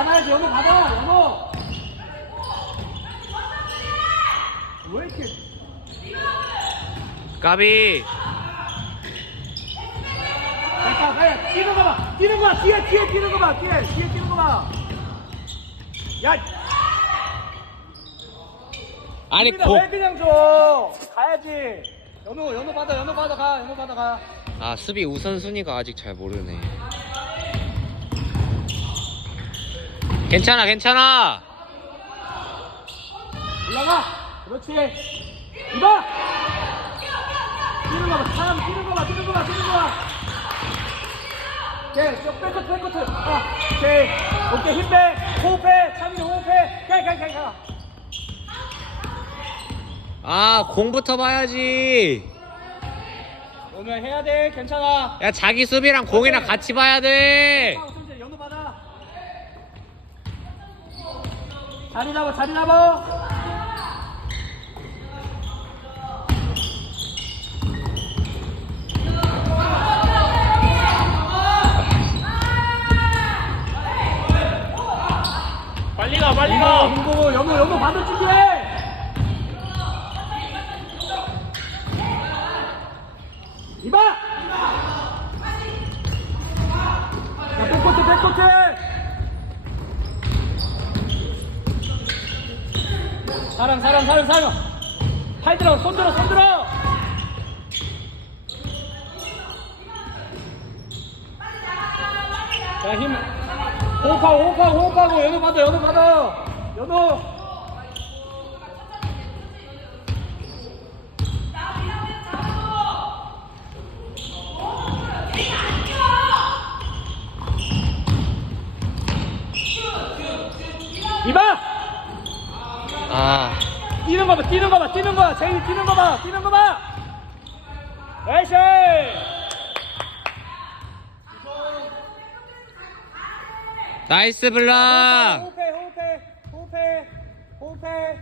받아야지 연호 받아 연호 왜 이렇게 까비 뛰는 거 봐. 뛰는 거 봐. 뒤에, 뒤에 뛰는 거 봐. 뒤에, 뒤에 뛰는 거 봐. 야, 아니 고 왜 그냥 줘? 가야지. 연우, 연우 받아, 연우 받아 가, 연우 받아 가. 아 수비 우선순위가 아직 잘 모르네 괜찮아 괜찮아 올라가. 그렇지. 이봐. 뛰는 거 봐. 사람 뛰는 거 봐. 뛰는 거 봐. 뛰는 거 봐. 오케이, 저 백커트, 백커트. 아, 오케이. 오케이, 힘 빼. 호흡해. 찬이 호흡해. 가, 가, 가, 가. 아 공부터 봐야지 오늘 해야 돼. 괜찮아. 야 자기 수비랑 공이랑 같이 봐야 돼 받아. 자리 잡아, 자리 잡아. 빨리 가 빨리 가 홍보 연우 연우 받을 준비해. 이봐. 자, 백코트, 백코트. 사람, 사람, 사람, 사람. 팔 들어, 손 들어, 손 들어. 자, 힘. 호흡하고, 호흡하고, 호흡하고. 연우 받아, 연우 받아. 연우. 이봐! 아 뛰는 거 봐, 뛰는 거 봐, 뛰는 거 봐. 제일 뛰는 거 봐, 뛰는 거 봐. 에이씨! 나이스 블락 호흡해, 호흡해, 호흡해, 호흡해.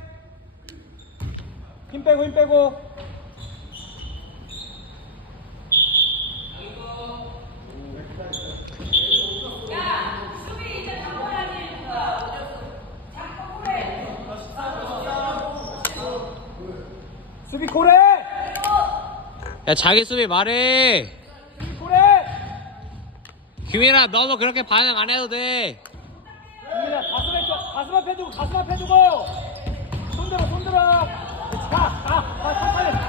힘 빼고, 힘 빼고. 수비 고래! 야 자기 수비 말해! 규민아 너무 그렇게 반응 안 해도 돼. 민아 가슴에 줘, 가슴 앞에 두고 가슴 앞에 두고. 손 들어 손 들어. 그렇지 가가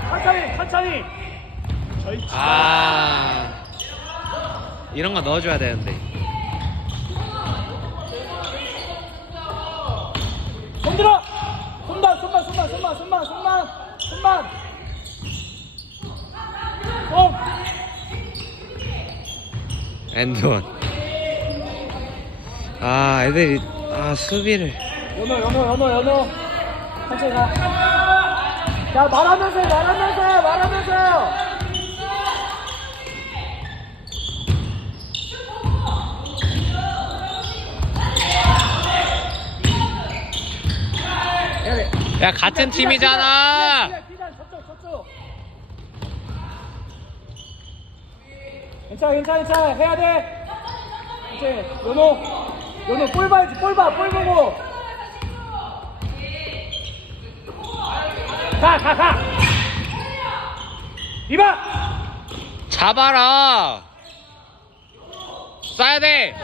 천천히 천천히 천천히. 아. 이런 거 넣어줘야 되는데. 손 들어. 손만 손만 손만 손만 손만 손만 손만 손 엔드원 아 애들이 아 수비를. 연어 연어 연어 연어. 천천히 가자 말하면서 해, 말하면서 해, 말하면서 야 같은 팀이잖아 괜찮아 괜찮아 괜찮아. 해야 돼. 이제 연호 연호 볼 봐야지 볼봐볼 보고. 가 가가. 이봐 잡아라. 쏴야 돼.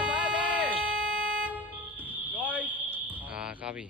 아 까비